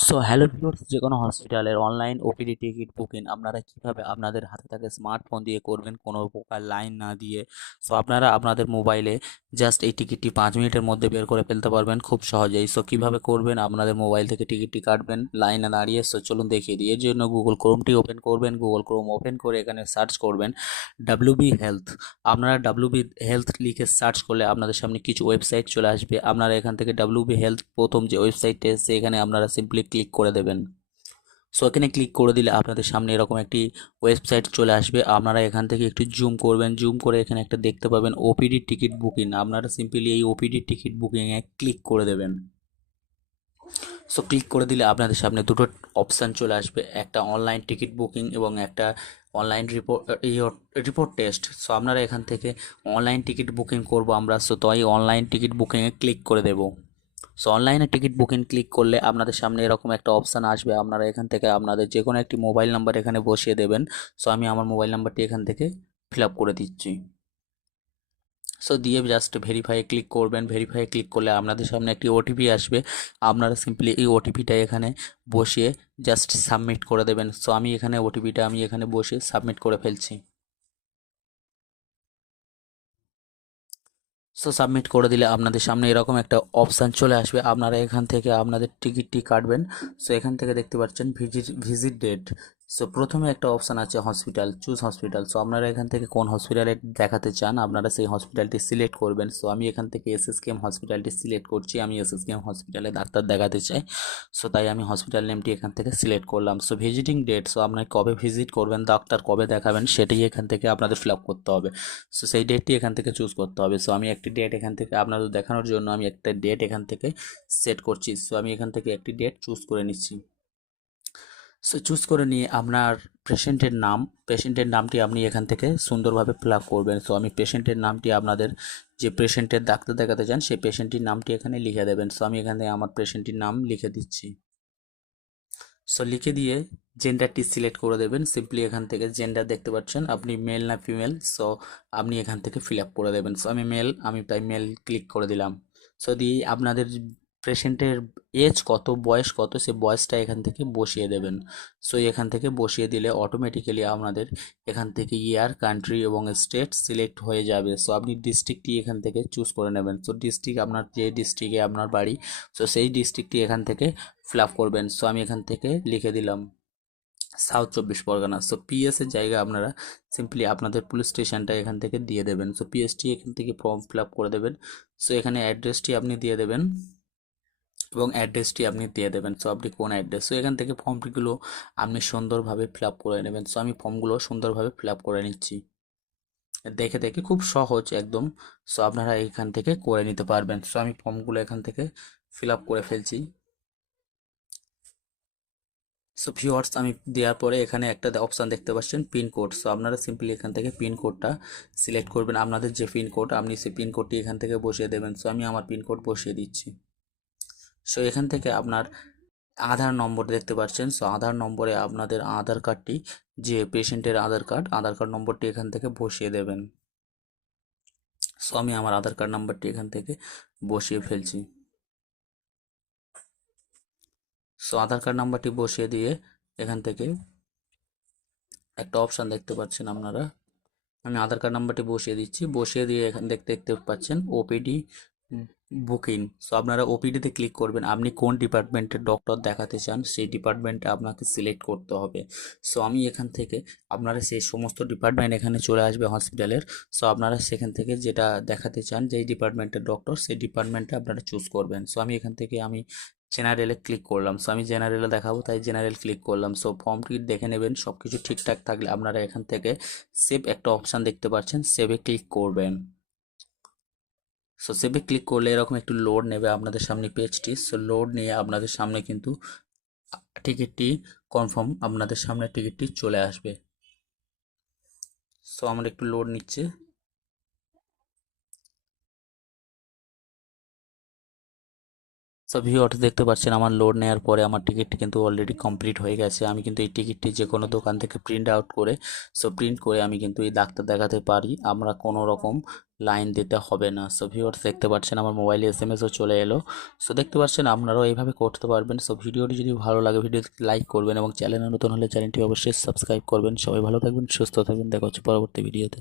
So hello viewers, যে কোনো হসপিটালের অনলাইন ওপিডি টিকিট বুকিং আপনারা কিভাবে আপনাদের হাতে থাকা স্মার্টফোন দিয়ে করবেন, কোনো প্রকার লাইন না দিয়ে। সো আপনারা আপনাদের মোবাইলে জাস্ট এই টিকিটটি 5 মিনিটের মধ্যে বের করে ফেলতে পারবেন খুব সহজেই। সো কিভাবে করবেন, আপনাদের মোবাইল থেকে টিকিটটি কাটবেন লাইনে দাঁড়িয়ে। সো চলুন দেখিয়ে দিই। এর জন্য গুগল ক্রোমটি ওপেন করবেন। গুগল ক্রোম ওপেন করে এখানে সার্চ করবেন ডাব্লিউবি হেলথ। আপনারা ডাব্লিউবি হেলথ লিখে সার্চ করলে আপনাদের সামনে কিছু ওয়েবসাইট চলে আসবে। আপনারা এখান থেকে ডাব্লিউবি হেলথ প্রথম যে ওয়েবসাইটটা এসে এখানে আপনারা সিম্পলি ক্লিক করে দেবেন। সো এখানে ক্লিক করে দিলে আপনাদের সামনে এরকম একটি ওয়েবসাইট চলে আসবে। আপনারা এখান থেকে একটু জুম করবেন, জুম করে এখানে একটা দেখতে পাবেন ওপিডি টিকিট বুকিং। আপনারা সিম্পলি এই ওপিডি টিকিট বুকিংয়ে ক্লিক করে দেবেন। সো ক্লিক করে দিলে আপনাদের সামনে দুটো অপশান চলে আসবে, একটা অনলাইন টিকিট বুকিং এবং একটা অনলাইন রিপোর্ট টেস্ট। সো আপনারা এখান থেকে অনলাইন টিকিট বুকিং করব আমরা। সো তো এই অনলাইন টিকিট বুকিংয়ে ক্লিক করে দেব। সো অনলাইনে টিকিট বুকিং ক্লিক করলে আপনাদের সামনে এরকম একটা অপশান আসবে। আপনারা এখান থেকে আপনাদের যে কোনো একটি মোবাইল নাম্বার এখানে বসিয়ে দেবেন। সো আমি আমার মোবাইল নাম্বারটি এখান থেকে ফিল আপ করে দিচ্ছি। সো দিয়ে জাস্ট ভেরিফাই ক্লিক করবেন। ভেরিফাই ক্লিক করলে আপনাদের সামনে একটি ওটিপি আসবে। আপনারা সিম্পলি এই ওটিপিটা এখানে বসিয়ে জাস্ট সাবমিট করে দেবেন। সো আমি এখানে ওটিপিটা আমি এখানে বসে সাবমিট করে ফেলছি। সো সাবমিট করে দিলে আপনাদের সামনে এরকম একটা অপশান চলে আসবে। আপনারা এখান থেকে আপনাদের টিকিটটি কাটবেন। সো এখান থেকে দেখতে পাচ্ছেন ভিজিট ডেট। সো প্রথমে একটা অপশান আছে হসপিটাল, চুজ হসপিটাল। সো আপনারা এখান থেকে কোন হসপিটালে দেখাতে চান আপনারা সেই হসপিটালটি সিলেক্ট করবেন। সো আমি এখান থেকে এসএসকেএম হসপিটালটি সিলেক্ট করছি। আমি এসএসকেএম হসপিটালে ডাক্তার দেখাতে চাই। সো তাই আমি হসপিটাল নেমটি এখান থেকে সিলেক্ট করলাম। সো ভিজিটিং ডেট, সো আপনার কবে ভিজিট করবেন, ডাক্তার কবে দেখাবেন সেটাই এখান থেকে আপনাদের ফিল আপ করতে হবে। সো সেই ডেটটি এখান থেকে চুজ করতে হবে। সো আমি একটি ডেট এখান থেকে আপনাদের দেখানোর জন্য আমি একটা ডেট এখান থেকে সেট করছি। সো আমি এখান থেকে একটি ডেট চুজ করে নিচ্ছি। সো চুজ করে নিয়ে আপনার পেশেন্টের নামটি আপনি এখান থেকে সুন্দরভাবে ফিল আপ করবেন। সো আমি পেশেন্টের নামটি আপনাদের যে পেশেন্টের ডাক্তার দেখাতে চান সেই পেশেন্টটির নামটি এখানে লিখে দেবেন। সো আমি এখান থেকে আমার পেশেন্টটির নাম লিখে দিচ্ছি। সো লিখে দিয়ে জেন্ডারটি সিলেক্ট করে দেবেন। সিম্পলি এখান থেকে জেন্ডার দেখতে পাচ্ছেন আপনি মেল না ফিমেল, সো আপনি এখান থেকে ফিল আপ করে দেবেন। সো আমি মেল, আমি তাই মেল ক্লিক করে দিলাম। সো দিয়ে আপনাদের পেশেন্টের এজ কত, বয়স কত, সে বয়সটা এখান থেকে বসিয়ে দেবেন। সো এখান থেকে বসিয়ে দিলে অটোমেটিক্যালি আপনাদের এখান থেকে ইয়ার, কান্ট্রি এবং স্টেট সিলেক্ট হয়ে যাবে। সো আপনি ডিস্ট্রিক্টটি এখান থেকে চুজ করে নেবেন। সো ডিস্ট্রিক্ট আপনার যে ডিস্ট্রিক্টে আপনার বাড়ি, সো সেই ডিস্ট্রিক্টটি এখান থেকে ফিল আপ করবেন। সো আমি এখান থেকে লিখে দিলাম সাউথ 24 পরগনা। সো পিএস এর জায়গায় আপনারা সিম্পলি আপনাদের পুলিশ স্টেশনটা এখান থেকে দিয়ে দেবেন। সো পিএসটি এখান থেকে ফর্ম ফিল আপ করে দেবেন। সো এখানে অ্যাড্রেসটি আপনি দিয়ে দেবেন এবং অ্যাড্রেসটি আপনি দিয়ে দেবেন। সো আপনি কোন অ্যাড্রেস, সো এখান থেকে ফর্মটিগুলো আপনি সুন্দরভাবে ফিল আপ করে নেবেন। সো আমি ফর্মগুলো সুন্দরভাবে ফিল আপ করে নিচ্ছি। দেখে দেখে খুব সহজ একদম। সো আপনারা এখান থেকে করে নিতে পারবেন। সো আমি ফর্মগুলো এখান থেকে ফিল আপ করে ফেলছি। সো ভিউয়ার্স, আমি দেওয়ার পরে এখানে একটা অপশান দেখতে পাচ্ছেন পিনকোড। সো আপনারা সিম্পলি এখান থেকে পিনকোডটা সিলেক্ট করবেন। আপনাদের যে পিনকোড আপনি সেই পিনকোডটি এখান থেকে বসিয়ে দেবেন। সো আমি আমার পিনকোড বসিয়ে দিচ্ছি। সো এখান থেকে আপনার আধার নম্বর দেখতে পাচ্ছেন। সো আধার নম্বরে আপনাদের আধার কার্ডটি, যে পেশেন্টের আধার কার্ড নম্বরটি এখান থেকে বসিয়ে দেবেন। সো আমি আমার আধার কার্ড নাম্বারটি এখান থেকে বসিয়ে ফেলছি। সো আধার কার্ড নাম্বারটি বসিয়ে দিয়ে এখান থেকে একটা অপশান দেখতে পাচ্ছেন আপনারা, আমি আধার কার্ড নাম্বারটি বসিয়ে দিচ্ছি। বসিয়ে দিয়ে এখান দেখতে দেখতে পাচ্ছেন ওপিডি বুকিং। সো আপনারা ওপিডিতে ক্লিক করবেন। আপনি কোন ডিপার্টমেন্টের ডক্টর দেখাতে চান সেই ডিপার্টমেন্টে আপনাকে সিলেক্ট করতে হবে। সো আমি এখান থেকে আপনারা সেই সমস্ত ডিপার্টমেন্ট এখানে চলে আসবে হসপিটালের। সো আপনারা সেখান থেকে যেটা দেখাতে চান, যেই ডিপার্টমেন্টের ডক্টর সেই ডিপার্টমেন্টে আপনারা চুজ করবেন। সো আমি এখান থেকে জেনারেলে ক্লিক করলাম। সো আমি জেনারেলে দেখাবো তাই জেনারেল ক্লিক করলাম। সো ফর্মটি দেখে নেবেন, সব কিছু ঠিকঠাক থাকলে আপনারা এখান থেকে সেভ একটা অপশান দেখতে পাচ্ছেন, সেভে ক্লিক করবেন। সো সেভে ক্লিক করলে এরকম একটু লোড নেবে আপনাদের সামনে পেজটি। সো লোড নিয়ে আপনাদের সামনে কিন্তু টিকিটটি কনফার্ম, আপনাদের সামনে টিকিটটি চলে আসবে। সো আমার একটু লোড নিচ্ছে। সো ভিউয়ার্স দেখতে পাচ্ছেন আমার লোড নেওয়ার পরে আমার টিকিটটি কিন্তু অলরেডি কমপ্লিট হয়ে গেছে। আমি কিন্তু এই টিকিটটি যে কোনো দোকান থেকে প্রিন্ট আউট করে প্রিন্ট করে আমি কিন্তু এই ডাক্তার দেখাতে পারি, আমরা কোনো রকম লাইন দিতে হবে না। সো ভিউয়ার্স দেখতে পাচ্ছেন আমার মোবাইলে এসএমএসও চলে এলো। সো দেখতে পাচ্ছেন আপনারাও এইভাবে করতে পারবেন। সো ভিডিওটি যদি ভালো লাগে ভিডিওটি লাইক করবেন এবং চ্যানেলে নতুন হলে চ্যানেলটি অবশ্যই সাবস্ক্রাইব করবেন। সবাই ভালো থাকবেন, সুস্থ থাকবেন, দেখা হচ্ছে পরবর্তী ভিডিওতে।